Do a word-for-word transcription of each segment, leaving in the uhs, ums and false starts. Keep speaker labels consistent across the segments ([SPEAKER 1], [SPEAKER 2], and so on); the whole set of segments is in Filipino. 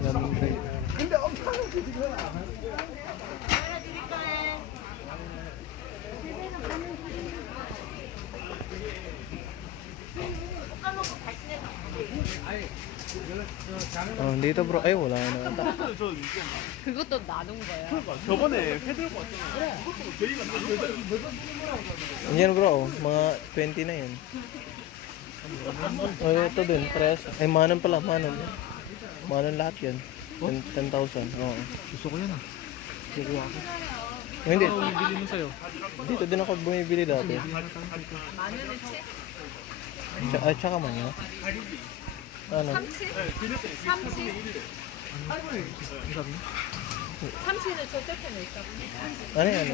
[SPEAKER 1] 근데 엄청 드시구나.
[SPEAKER 2] Oh, dito bro. Ay, wala na ata.
[SPEAKER 3] 그것도 나눈 거야.
[SPEAKER 1] 저번에 회 들고 왔잖아. 저희가
[SPEAKER 2] Yan bro, oh, mga twenty na yan. Oh, ito din, press. Ay, manon pala, manon. Manon lahat yan. ten thousand. Oo.
[SPEAKER 4] Gusto ko yan ah. Kukuha ako.
[SPEAKER 2] Oh, hindi.
[SPEAKER 4] Ano bibili mo sa'yo?
[SPEAKER 2] Dito din ako bumibili dati.
[SPEAKER 3] 마늘은 칠,
[SPEAKER 2] Tsaka, ay, tsaka man yun. Ano?
[SPEAKER 3] 삼치? 삼치?
[SPEAKER 4] Ang sabi mo?
[SPEAKER 3] 삼치는 저 끝에 있어.
[SPEAKER 2] Ano yan?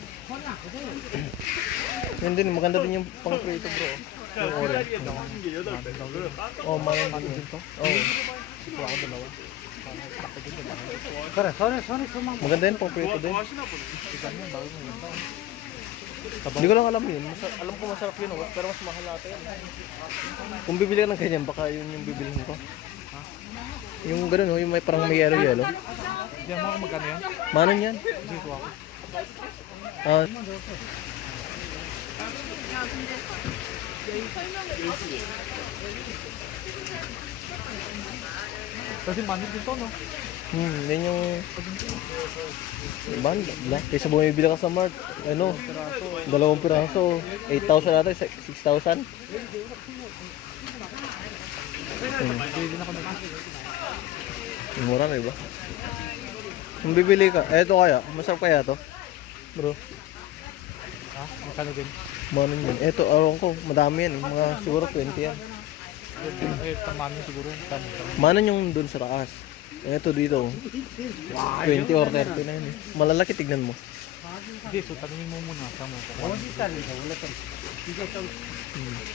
[SPEAKER 2] Yan din, maganda din yung pang prito bro. Yung orange. Oh, manon din yun. Oh.
[SPEAKER 4] Kare, sorry, sorry, sumama.
[SPEAKER 2] Maganda yun, pang prito din. Hindi ko lang alam yun. Masa- alam ko masarap yun, oh, pero mas mahal natin yun. Kung bibili ka ng ganyan, baka yun yung bibilihin ko. Yung ganun, oh, yung may parang may yellow-yellow.
[SPEAKER 4] Hindi mo ako magkano yan?
[SPEAKER 2] Manon yan?
[SPEAKER 4] Sige, kuha ko.
[SPEAKER 2] Ah,
[SPEAKER 4] Kasi manin din to, no?
[SPEAKER 2] hmm, yun yung... Diba? Diba? Kaysa bumibili ka sa Mart, ano, dalawang piraso, eight thousand natin, six thousand. Hmm.
[SPEAKER 4] Bibili din ako na.
[SPEAKER 2] Mura na, diba? Kung bibili ka, eto kaya, masarap kaya to? Bro,
[SPEAKER 4] Ha? Magkano din?
[SPEAKER 2] manon yun. Eto, aron ko, madami yan, eh. Mga siguro twenty yan.
[SPEAKER 4] Eh, pang manin siguro. Kano?
[SPEAKER 2] Manon yung dun sa taas. Eto dito, twenty or thirty na yun eh. Malalaki, tignan mo.
[SPEAKER 4] Hindi, so tanungin mo muna. Tama.